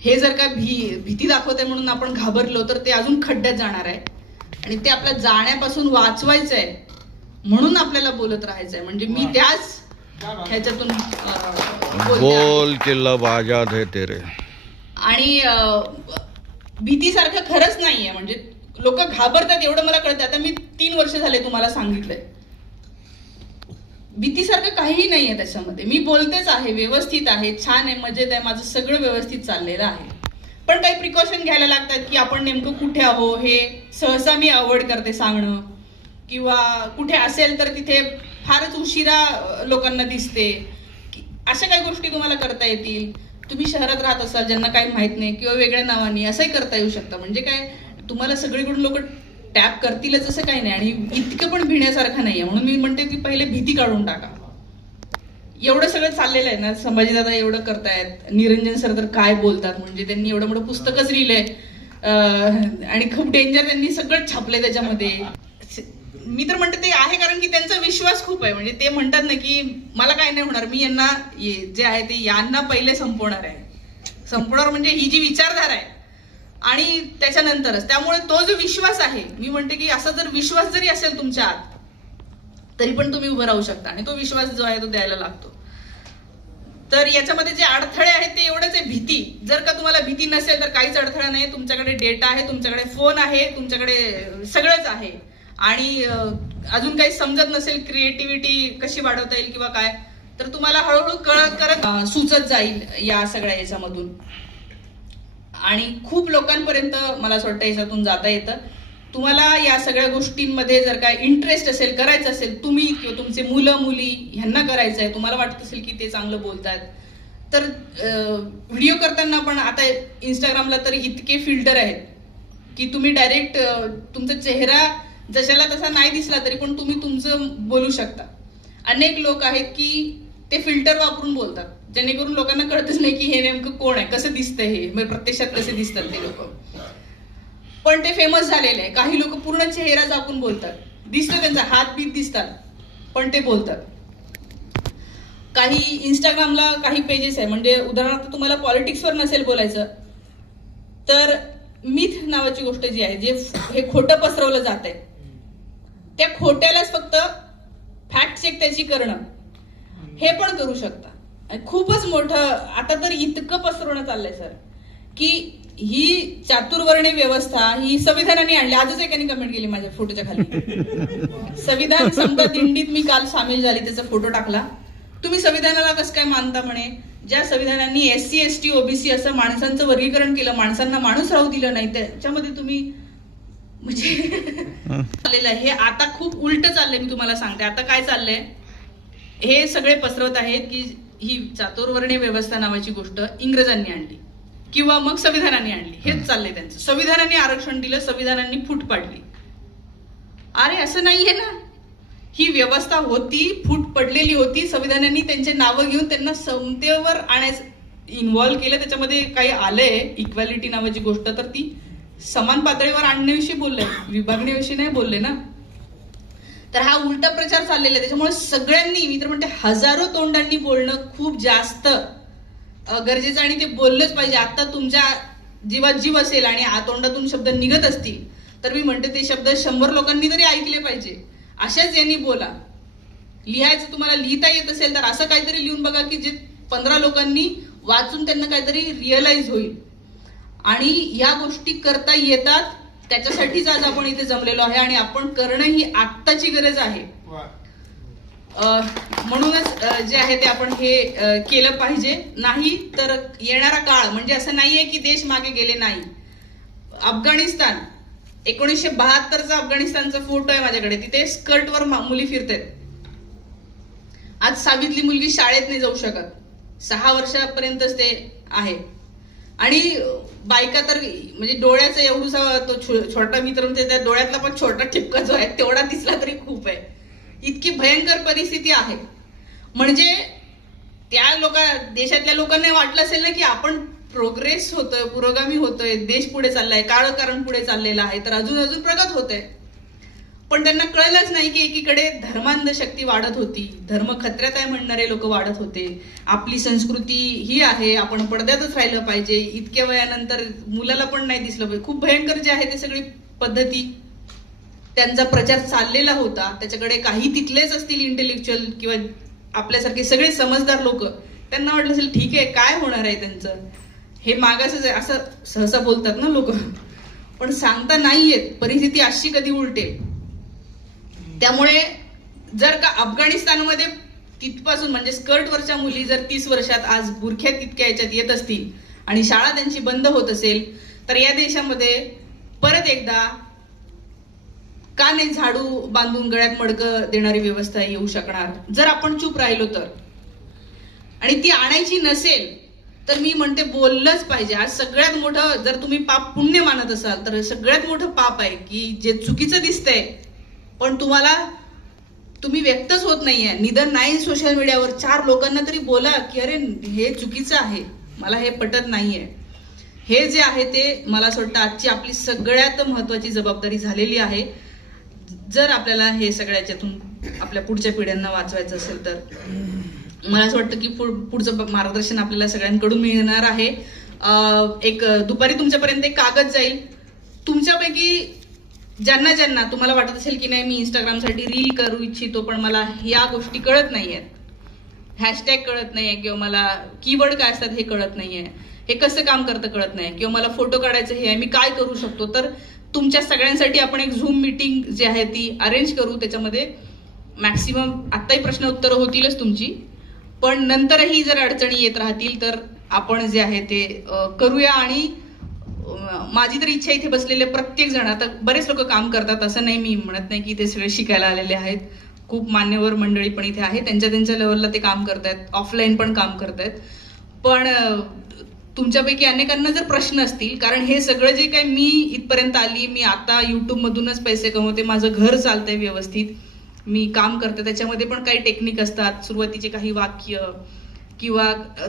हे जर का भीती दाखवते म्हणून आपण घाबरलो तर ते अजून खड्ड्यात जाणार आहे, आणि ते आपल्या जाण्यापासून वाचवायचं आहे म्हणून आपल्याला बोलत राहायचंय. म्हणजे मी त्याच ह्याच्यातून बोल के लब आजाद है तेरे. आणि भीतीसारखं खरंच नाहीये, म्हणजे लोक घाबरतात एवढं मला कळतं. आता मी 3 वर्ष झाले तुम्हाला सांगितलंय, भीतीसारखं काहीही नाहीये त्याच्यामध्ये. मी बोलतेच आहे, व्यवस्थित आहे, छान आहे, मजेत आहे, माझं सगळं व्यवस्थित चाललेलं आहे. पण काही प्रिकॉशन घ्यायला लागतात की आपण नेमकं कुठे आहो हे सहसा मी अवॉइड करते सांगणं, किंवा कुठे असेल तर तिथे फारच उशिरा लोकांना दिसते. अशा काही गोष्टी तुम्हाला करता येतील. तुम्ही शहरात राहत असाल, ज्यांना काही माहित नाही किंवा वेगळ्या नावाने असंही करता येऊ शकतं. म्हणजे काय, तुम्हाला सगळीकडून लोक टॅप करतीलच असं काही नाही, आणि इतकं पण भिण्यासारखं नाहीये. म्हणून मी म्हणते की पहिले भीती काढून टाका. एवढं सगळं चाललेलं आहे ना, संभाजीदादा एवढं करतायत, निरंजन सर तर काय बोलतात, म्हणजे त्यांनी एवढं मोठं पुस्तकच लिहिलंय आणि खूप डेंजर त्यांनी सगळं छापलंय त्याच्यामध्ये. मी तर म्हणते ते आहे कारण की त्यांचा विश्वास खूप आहे. म्हणजे ते म्हणतात ना की मला काय नाही होणार, मी यांना जे आहे ते यांना पहिले संपवणार आहे. संपवणार म्हणजे ही जी विचारधारा आहे आणि त्याच्यानंतरच, त्यामुळे तो जो विश्वास आहे, मी म्हणते की असा जर विश्वास जरी असेल तुमच्या आत तरी पण तुम्ही उभं राहू शकता, आणि तो विश्वास जो आहे तो द्यायला लागतो. तर याच्यामध्ये जे अडथळे आहेत ते एवढंच आहे, भीती. जर का तुम्हाला भीती नसेल तर काहीच अडथळा नाही. तुमच्याकडे डेटा आहे, तुमच्याकडे फोन आहे, तुमच्याकडे सगळंच आहे, आणि अजून काही समजत नसेल क्रिएटिव्हिटी कशी वाढवता येईल किंवा काय, तर तुम्हाला हळूहळू कळत करत सुचत जाईल या सगळ्या याच्यामधून. आणि खूप लोकांपर्यंत मला असं वाटतं याच्यातून जाता येतं. तुम्हाला या सगळ्या गोष्टींमध्ये जर काय इंटरेस्ट असेल, करायचं असेल, तुम्ही किंवा तुमचे मुलं मुली ह्यांना करायचं आहे, तुम्हाला वाटत असेल की ते चांगलं बोलतात, तर व्हिडिओ करताना पण आता इंस्टाग्रामला तर इतके फिल्टर आहेत की तुम्ही डायरेक्ट तुमचा चेहरा जशाला तसा नाही दिसला तरी पण तुम्ही तुमचं बोलू शकता. अनेक लोक आहेत की ते फिल्टर वापरून बोलतात, जेणेकरून लोकांना कळतच नाही की हे नेमकं कोण आहे, कसं दिसतंय हे, म्हणजे प्रत्यक्षात कसे दिसतात ते लोक. पण ते फेमस झालेले आहे. काही लोक पूर्ण चेहरा झाकून बोलतात, दिसतं त्यांचा हात बीत दिसतात, पण ते बोलतात. काही इंस्टाग्रामला काही पेजेस आहे, म्हणजे उदाहरणार्थ तुम्हाला पॉलिटिक्सवर नसेल बोलायचं तर मिथ नावाची गोष्ट जी आहे, जे हे खोटं पसरवलं जात आहे, त्या खोट्यालाच फक्त फॅक्ट चेक त्याची करणं हे पण करू शकता. आणि खूपच मोठं आता तर इतकं पसरवणं चाललंय सर, की ही चातुर्वर्ण्य व्यवस्था ही संविधानाने आणली. आजच एकाने कमेंट केली माझ्या फोटोच्या खाली, संविधान समता दिंडीत मी काल सामील झाली, त्याचा फोटो टाकला. तुम्ही संविधानाला कसं काय मानता म्हणे, ज्या संविधानांनी SC ST OBC असं माणसांचं वर्गीकरण केलं, माणसांना माणूस राहू दिलं नाही, त्याच्यामध्ये तुम्ही म्हणजे चाललेलं आहे. हे आता खूप उलट चाललंय. मी तुम्हाला सांगते आता काय चाललंय. हे सगळे पसरवत आहेत की ही चातुर्वर्ण्य व्यवस्था नावाची गोष्ट इंग्रजांनी आणली किंवा मग संविधानाने आणली. हेच चाललंय त्यांचं. संविधानाने आरक्षण दिलं, संविधानाने फूट पाडली. अरे असं नाहीये ना, ही व्यवस्था होती, फूट पडलेली होती. संविधानाने त्यांचे नावं घेऊन त्यांना समतेवर आणायचं, इन्व्हॉल्व्ह केलं. त्याच्यामध्ये काही आलंय इक्वॅलिटी नावाची गोष्ट, तर ती समान पातळीवर आणण्याविषयी बोलले, विभागण्याविषयी नाही बोलले ना. तर हा उलटा प्रचार चाललेला आहे. त्याच्यामुळे सगळ्यांनी, मी तर म्हणते हजारो तोंडांनी बोलणं खूप जास्त गरजेचं आणि ते बोललंच पाहिजे. आता तुमच्या जीवात जीव असेल आणि तोंडातून शब्द निघत असतील तर मी म्हणते ते शब्द 100 लोकांनी तरी ऐकले पाहिजे. अशाच यांनी बोला. लिहायचं तुम्हाला लिहिता येत असेल तर असं काहीतरी लिहून बघा की जे 15 लोकांनी वाचून त्यांना काहीतरी रिअलाइज होईल. आणि या गोष्टी करता येतात, त्याच्यासाठीच आज आपण इथे जमलेलो आहे आणि आपण करणं ही आत्ताची गरज आहे. म्हणूनच जे आहे ते आपण हे केलं पाहिजे. नाही तर येणारा काळ म्हणजे असं नाहीये की देश मागे गेले नाही. अफगाणिस्तान 1972चा अफगाणिस्तानचा फोटो आहे माझ्याकडे. तिथे स्कर्टवर मुली फिरतात. आज 6वीतली मुलगी शाळेत नाही जाऊ शकत, 6 वर्षापर्यंतच ते आहे. आणि बायका तर म्हणजे डोळ्याचा एवढूसा तो छोटा मित्र, त्या डोळ्यातला पण छोटा ठिपका जो आहे तेवढा दिसला तरी खूप आहे. इतकी भयंकर परिस्थिती आहे. म्हणजे त्या देशातल्या लोकांना वाटलं असेल ना की आपण प्रोग्रेस होतोय, पुरोगामी होतोय, देश पुढे चाललाय, काळकारण पुढे चाललेलं आहे, तर अजून अजून प्रगत होत आहे. पण त्यांना कळलंच नाही की एकीकडे धर्मांध शक्ती वाढत होती, धर्म खतऱ्यात आहे म्हणणारे लोक वाढत होते. आपली संस्कृती ही आहे, आपण पडद्यातच राहिलं पाहिजे, इतक्या वयानंतर मुलाला पण नाही दिसलं पाहिजे. खूप भयंकर जे आहे ते सगळी पद्धती त्यांचा प्रचार चाललेला होता. त्याच्याकडे काही तिथलेच असतील इंटेलेक्च्युअल किंवा आपल्यासारखे सगळे समजदार लोक, त्यांना वाटलं असेल ठीक आहे काय होणार आहे त्यांचं, हे मागासच आहे असं सहसा बोलतात ना लोक. पण सांगता नाही येत परिस्थिती अशी कधी उलटे. त्यामुळे जर का अफगाणिस्तानमध्ये तिथपासून म्हणजे स्कर्टवरच्या मुली जर 30 वर्षात आज बुरख्यात तितक्या याच्यात येत असतील आणि शाळा त्यांची बंद होत असेल, तर या देशामध्ये परत एकदा का नाही झाडू बांधून गळ्यात मडकं देणारी व्यवस्था येऊ शकणार जर आपण चूप राहिलो तर. आणि ती आणायची नसेल तर मी म्हणते बोललंच पाहिजे. आज सगळ्यात मोठं जर तुम्ही पाप पुण्य मानत असाल तर सगळ्यात मोठं पाप आहे की जे चुकीचं दिसतंय पण तुम्ही व्यक्तच होत नाहीये. निदान नाही सोशल मीडियावर 4 लोकांना तरी बोला की अरे हे चुकीचं आहे, मला हे पटत नाहीये. हे जे आहे ते मला असं वाटतं आजची आपली सगळ्यात महत्वाची जबाबदारी झालेली आहे. जर आपल्याला हे सगळ्याच्यातून आपल्या पुढच्या पिढ्यांना वाचवायचं असेल तर मला असं वाटतं की पुढचं मार्गदर्शन आपल्याला सगळ्यांकडून मिळणार आहे. एक दुपारी तुमच्यापर्यंत एक कागद जाईल. तुमच्यापैकी ज्यांना ज्यांना तुम्हाला वाटत असेल की नाही मी इंस्टाग्रामसाठी रील करू इच्छितो पण मला या गोष्टी कळत नाहीयेत, हॅशटॅग कळत नाहीये किंवा मला कीवर्ड काय असतात हे कळत नाहीये, हे कसं काम करतं कळत नाही किंवा मला फोटो काढायचं हे आहे, मी काय करू शकतो, तर तुमच्या सगळ्यांसाठी आपण एक झूम मीटिंग जी आहे ती अरेंज करू. त्याच्यामध्ये मॅक्सिमम आत्ताही प्रश्न उत्तरं होतीलच तुमची, पण नंतरही जर अडचणी येत राहतील तर आपण जे आहे ते करूया. आणि माझी तर इच्छा इथे बसलेले प्रत्येक जण, आता बरेच लोक काम करतात असं नाही, मी म्हणत नाही की ते सगळे शिकायला आलेले आहेत, खूप मान्यवर मंडळी पण इथे आहे, त्यांच्या लेवलला ते काम करतायत, ऑफलाईन पण काम करतायत. पण तुमच्यापैकी अनेकांना जर प्रश्न असतील, कारण हे सगळं जे काही मी इथपर्यंत आली, मी आता युट्यूब मधूनच पैसे कमवते, माझं घर चालतंय व्यवस्थित, मी काम करते, त्याच्यामध्ये पण काही टेक्निक असतात, सुरुवातीचे काही वाक्य किंवा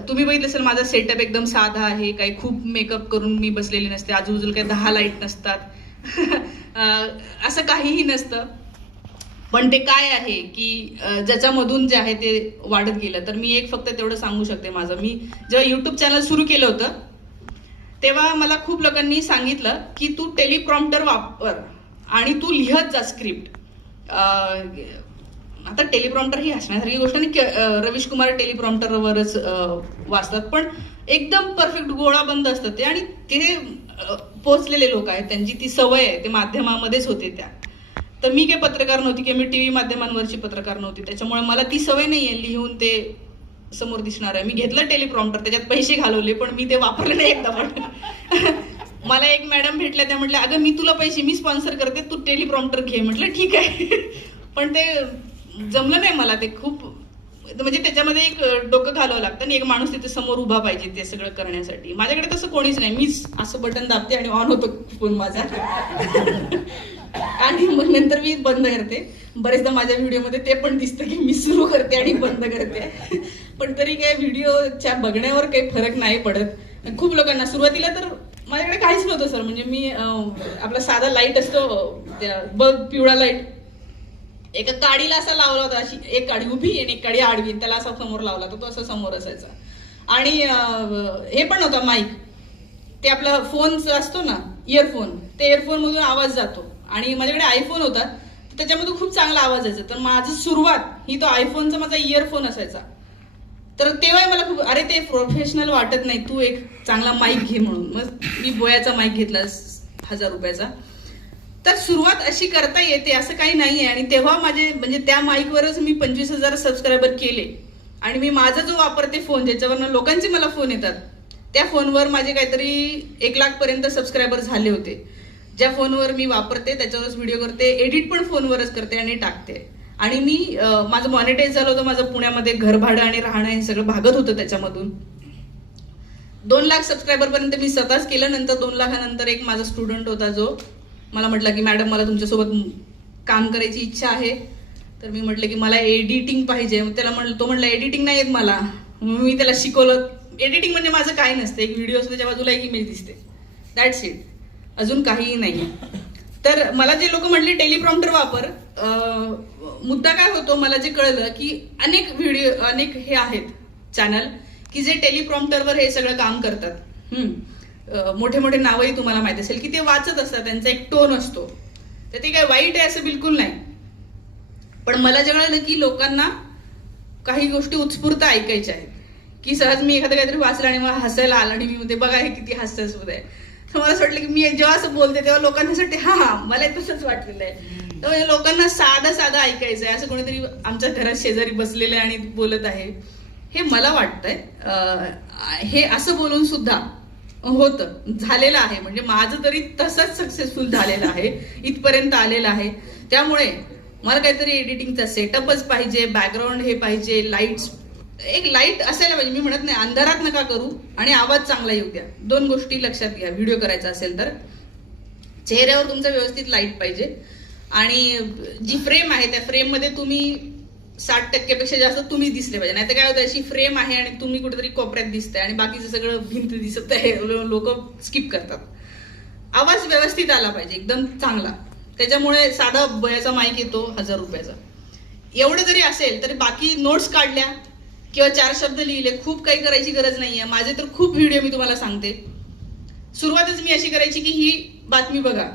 तुम्ही बघितलं असेल माझा सेटअप एकदम साधा आहे, काही खूप मेकअप करून मी बसलेली नसते, आजूबाजूला काही 10 लाईट नसतात असं काहीही नसतं. पण ते काय आहे की ज्याच्यामधून जे आहे ते वाढत गेलं. तर मी एक फक्त तेवढं सांगू शकते माझं, मी जेव्हा युट्यूब चॅनल सुरू केलं होतं तेव्हा मला खूप लोकांनी सांगितलं की तू टेलिप्रॉम्प्टर वापर आणि तू लिहत जा स्क्रिप्ट. आता टेलिप्रॉम्प्टर ही हसण्यासारखी गोष्ट नाही, रवीश कुमार टेलिप्रॉम्प्टरवरच वाचतात, पण एकदम परफेक्ट गोळाबंद असतं ते, आणि ते पोचलेले लोक आहेत, त्यांची ती सवय आहे, ते माध्यमामध्येच होते त्या. तर मी काही पत्रकार नव्हती किंवा मी टीव्ही माध्यमांवरची पत्रकार नव्हती, त्याच्यामुळे मला ती सवय नाहीये लिहून ते समोर दिसणार आहे. मी घेतलं टेलिप्रॉम्प्टर, त्याच्यात पैसे घालवले, पण मी ते वापरले नाही एकदा पण. मला एक मॅडम भेटल्या, त्या म्हटल्या अगं मी तुला पैसे मी स्पॉन्सर करते, तू टेलिप्रॉम्प्टर घे. म्हटलं ठीक आहे. पण ते जमलं नाही मला, ते खूप म्हणजे त्याच्यामध्ये एक डोकं घालावं लागतं आणि एक माणूस तिथे समोर उभा पाहिजे ते सगळं करण्यासाठी. माझ्याकडे तसं कोणीच नाही, मीच असं बटन दाबते आणि ऑन होतो फोन माझा. आणि मग नंतर मी बंद करते. बरेचदा माझ्या व्हिडिओमध्ये ते पण दिसतं की मी सुरू करते आणि बंद करते. पण तरी काय व्हिडिओच्या बघण्यावर काही फरक नाही पडत. खूप लोकांना सुरुवातीला तर माझ्याकडे काहीच नव्हतं सर, म्हणजे मी आपला साधा लाईट असतो बल्ब, पिवळा लाईट, एका काडीला असा लावला होता, अशी एक काडी उभी आणि एक काडी आडवी, त्याला असा समोर लावला तर तो असा समोर असायचा. आणि हे पण होता माईक, ते आपला फोनचा असतो ना इयरफोन, ते इयरफोन मधून आवाज जातो. आणि माझ्याकडे आयफोन होता, त्याच्यामध्ये खूप चांगला आवाज यायचा. तर माझी सुरुवात ही तो आयफोनचा माझा इयरफोन असायचा. तर तेव्हा मला खूप अरे ते प्रोफेशनल वाटत नाही, तू एक चांगला माईक घे म्हणून. मग मी बोयाचा माईक घेतला 1000 रुपयाचा. तर सुरुवात अशी करता येते असं काही नाहीये. आणि तेव्हा माझे म्हणजे त्या माईकवरच मी 25,000 सबस्क्रायबर केले. आणि मी माझा जो वापरते फोन, ज्याच्यावरनं लोकांचे मला फोन येतात, त्या फोनवर माझे काहीतरी 1 लाख पर्यंत सबस्क्रायबर झाले होते. ज्या फोनवर मी वापरते त्याच्यावरच व्हिडिओ करते, एडिट पण फोनवरच करते आणि टाकते. आणि मी माझं मॉनिटाईज झालं होतं, माझं पुण्यामध्ये घर भाडं आणि राहणं हे सगळं भागत होतं त्याच्यामधून. 2 लाख सबस्क्रायबर पर्यंत मी स्वतःच केलं. नंतर 2 लाखानंतर एक माझा स्टुडंट होता जो मला म्हटला की मॅडम मला तुमच्यासोबत काम करायची इच्छा आहे. तर मी म्हटलं की मला एडिटिंग पाहिजे. तो म्हटला एडिटिंग नाही येत मला. मी त्याला शिकवलं. एडिटिंग म्हणजे माझं काही नसतं, एक व्हिडिओ असतो त्याच्या बाजूला एक इमेज दिसते, दॅट्स इट, अजून काहीही नाही. तर मला जे लोक म्हटले टेलिप्रॉम्प्टर वापर, मुद्दा काय होतो, मला जे कळलं की अनेक हे आहेत चॅनल की जे टेलिप्रॉम्प्टरवर हे सगळं काम करतात. मोठे मोठे नावही तुम्हाला माहिती असेल की ते वाचत असतात, त्यांचा एक टोन असतो. तर ते काय वाईट आहे असं बिलकुल नाही. पण मला जे कळलं की लोकांना काही गोष्टी उत्स्फूर्त ऐकायच्या आहेत, की सहज मी एखादं काहीतरी वाचलं आणि मला हसायला आलं आणि मी म्हणते बघा हे किती हास्यास्पद आहे. तर मला असं वाटलं की मी जेव्हा असं बोलते तेव्हा लोकांसाठी हा मला तसंच वाटलेलं आहे. तर म्हणजे लोकांना साधं ऐकायचं आहे, असं कोणीतरी आमच्या घरात शेजारी बसलेलं आहे आणि बोलत आहे, हे मला वाटतंय हे असं बोलून सुद्धा होतं, झालेलं आहे. म्हणजे माझं तरी तसंच सक्सेसफुल झालेलं आहे, इथपर्यंत आलेलं आहे. त्यामुळे मला काहीतरी एडिटिंगचा सेटअपच पाहिजे, बॅकग्राऊंड हे पाहिजे, एक लाईट असायला पाहिजे. मी म्हणत नाही अंधारात नका करू, आणि आवाज चांगला येऊ द्या. 2 गोष्टी लक्षात घ्या. व्हिडिओ करायचा असेल तर चेहऱ्यावर तुमचा व्यवस्थित लाईट पाहिजे, आणि जी फ्रेम आहे त्या फ्रेम मध्ये तुम्ही 60% पेक्षा जास्त तुम्ही दिसले पाहिजे. नाही तर काय होतं, अशी फ्रेम आहे आणि तुम्ही कुठेतरी कोपऱ्यात दिसताय आणि बाकीचं सगळं भिंत दिसत आहे, लोक स्किप करतात. आवाज व्यवस्थित आला पाहिजे, एकदम चांगला. त्याच्यामुळे साधा बयाचा माईक येतो 1000 रुपयाचा. एवढं जरी असेल तरी बाकी नोट्स काढल्या किंवा 4 शब्द लिहिले, खूप काही करायची गरज नाहीये. माझे तर खूप व्हिडिओ मी तुम्हाला सांगते, सुरुवातच मी अशी करायची की ही बातमी बघा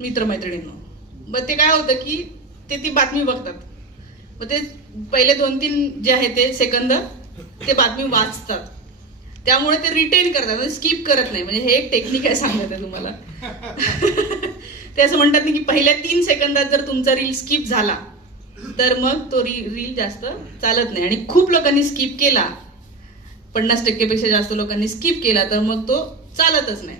मित्रमैत्रिणींनो. मग ते काय होतं की ते ती बातमी बघतात, मग ते पहिले 2-3 जे आहे ते सेकंद ते बातमी वाचतात, त्यामुळे ते रिटेन करतात, म्हणजे स्किप करत नाही. म्हणजे हे एक टेक्निक आहे, सांगत आहे तुम्हाला. ते असं म्हणतात ना की पहिल्या 3 सेकंदात जर तुमचा रील स्किप झाला तर मग तो रील जास्त चालत नाही. आणि खूप लोकांनी स्किप केला, 50% पेक्षा जास्त लोकांनी स्किप केला तर मग तो चालतच नाही.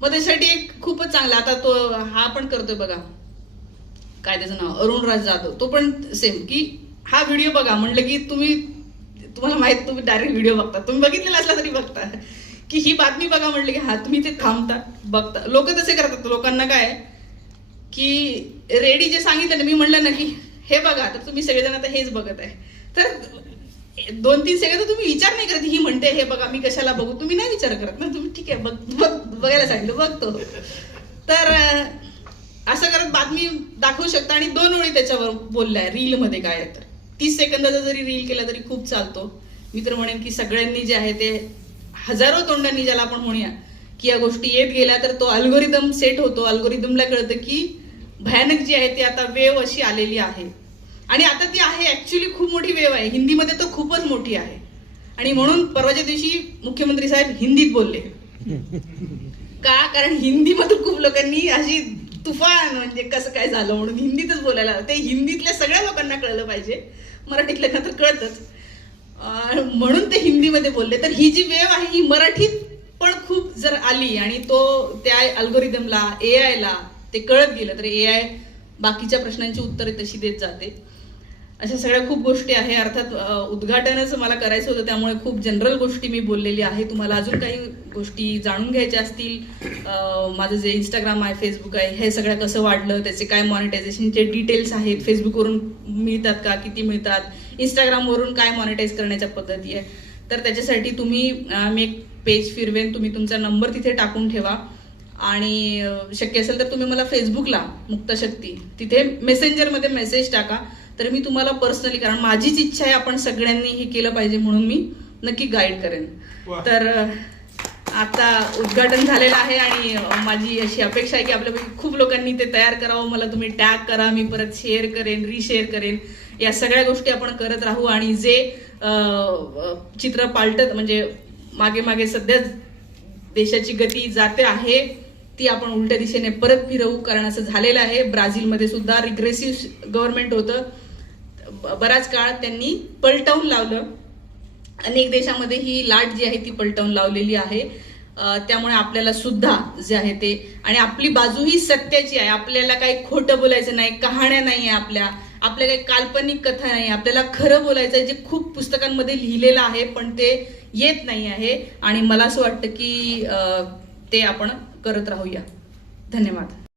मग त्यासाठी एक खूपच चांगला, आता तो हा पण करतोय बघा, काय त्याचं नाव, अरुण राज जाधव, तो पण सेम की हा व्हिडिओ बघा म्हणलं की तुम्हाला माहित, तुम्ही डायरेक्ट व्हिडिओ बघता, तुम्ही बघितलेला असला तरी बघता, की ही बातमी बघा म्हणलं की हा तुम्ही ते थांबता बघता. लोक तसे करतात. लोकांना काय की रेडी जे सांगितलं ना, मी म्हणलं ना की हे बघा, तर तुम्ही सगळेजण आता हेच बघत आहे. तर 2-3 सेकंद तुम्ही विचार नाही करत, ही म्हणते हे बघा मी कशाला बघू, तुम्ही नाही विचार करत ना, तुम्ही ठीक आहे बघायला सांगितलं बघतो. तर असं करत बातमी दाखवू शकता आणि 2 ओळी त्याच्यावर बोललाय रील मध्ये काय आहे तर 30 सेकंदाचा जरी रील केला तरी खूप चालतो. मी तर म्हणेन की सगळ्यांनी जे आहे ते हजारो तोंडांनी ज्याला आपण म्हणूया की या गोष्टी येत गेल्या तर तो अल्गोरिदम सेट होतो. अल्गोरिदमला कळतं की भयानक जी आहे ती आता वेव अशी आलेली आहे आणि आता ती आहे ऍक्च्युली खूप मोठी वेव आहे. हिंदीमध्ये तर खूपच मोठी आहे आणि म्हणून परवाच्या दिवशी मुख्यमंत्री साहेब हिंदीत बोलले. का? कारण हिंदीमधून खूप लोकांनी अशी तुफान म्हणजे कसं काय झालं म्हणून हिंदीतच बोलायला. ते हिंदीतल्या सगळ्या लोकांना कळलं पाहिजे, मराठीतल्या तर कळतच म्हणून ते हिंदीमध्ये बोलले. तर ही जी वेव आहे ही मराठीत पण खूप जर आली आणि तो त्या अल्गोरिदमला एआयला ते कळत गेलं तर एआय बाकीच्या प्रश्नांची उत्तरे तशी देत जाते. अशा सगळ्या खूप गोष्टी आहे. अर्थात उद्घाटनच मला करायचं होतं त्यामुळे खूप जनरल गोष्टी मी बोललेली आहे. तुम्हाला अजून काही गोष्टी जाणून घ्यायच्या असतील, माझं जे इंस्टाग्राम आहे, फेसबुक आहे, हे सगळं कसं वाढलं, त्याचे काय मॉनिटायझेशनचे डिटेल्स आहेत, फेसबुकवरून मिळतात का, किती मिळतात, इंस्टाग्रामवरून काय मॉनिटाईज करण्याच्या पद्धती आहे, तर त्याच्यासाठी तुम्ही मी एक पेज फिरवेन, तुम्ही तुमचा नंबर तिथे टाकून ठेवा आणि शक्य असेल तर तुम्ही मला फेसबुकला मुक्तशक्ती तिथे मेसेंजरमध्ये मेसेज टाका तर मी तुम्हाला पर्सनली, कारण माझीच इच्छा आहे आपण सगळ्यांनी हे केलं पाहिजे म्हणून मी नक्की गाईड करेन. तर आता उद्घाटन झालेलं आहे आणि माझी अशी अपेक्षा आहे की आपल्यापैकी खूप लोकांनी ते तयार करावं. मला तुम्ही टॅग करा, मी परत शेअर करेन, रिशेअर करेन. या सगळ्या गोष्टी आपण करत राहू आणि जे चित्र पालटत म्हणजे मागे मागे सध्या देशाची गती जाते आहे ती आपण उलट्या दिशेने परत फिरवू. कारण असं झालेलं आहे. ब्राझीलमध्ये सुद्धा रिग्रेसिव्ह गव्हर्नमेंट होतं. बराच काळ त्यांनी पलटवून लावलं. अनेक देशामध्ये ही लाट जी आहे ती पलटवून लावलेली आहे. त्यामुळे आपल्याला सुद्धा जे आहे ते आणि आपली बाजू ही सत्याची आहे. आपल्याला काही खोटं बोलायचं नाही, कहाण्या नाही आहे, आपल्या काही काल्पनिक कथा नाही, आपल्याला खरं बोलायचं आहे जे खूप पुस्तकांमध्ये लिहिलेलं आहे पण ते येत नाही आहे. आणि मला असं वाटतं की ते आपण करत राहूया. धन्यवाद.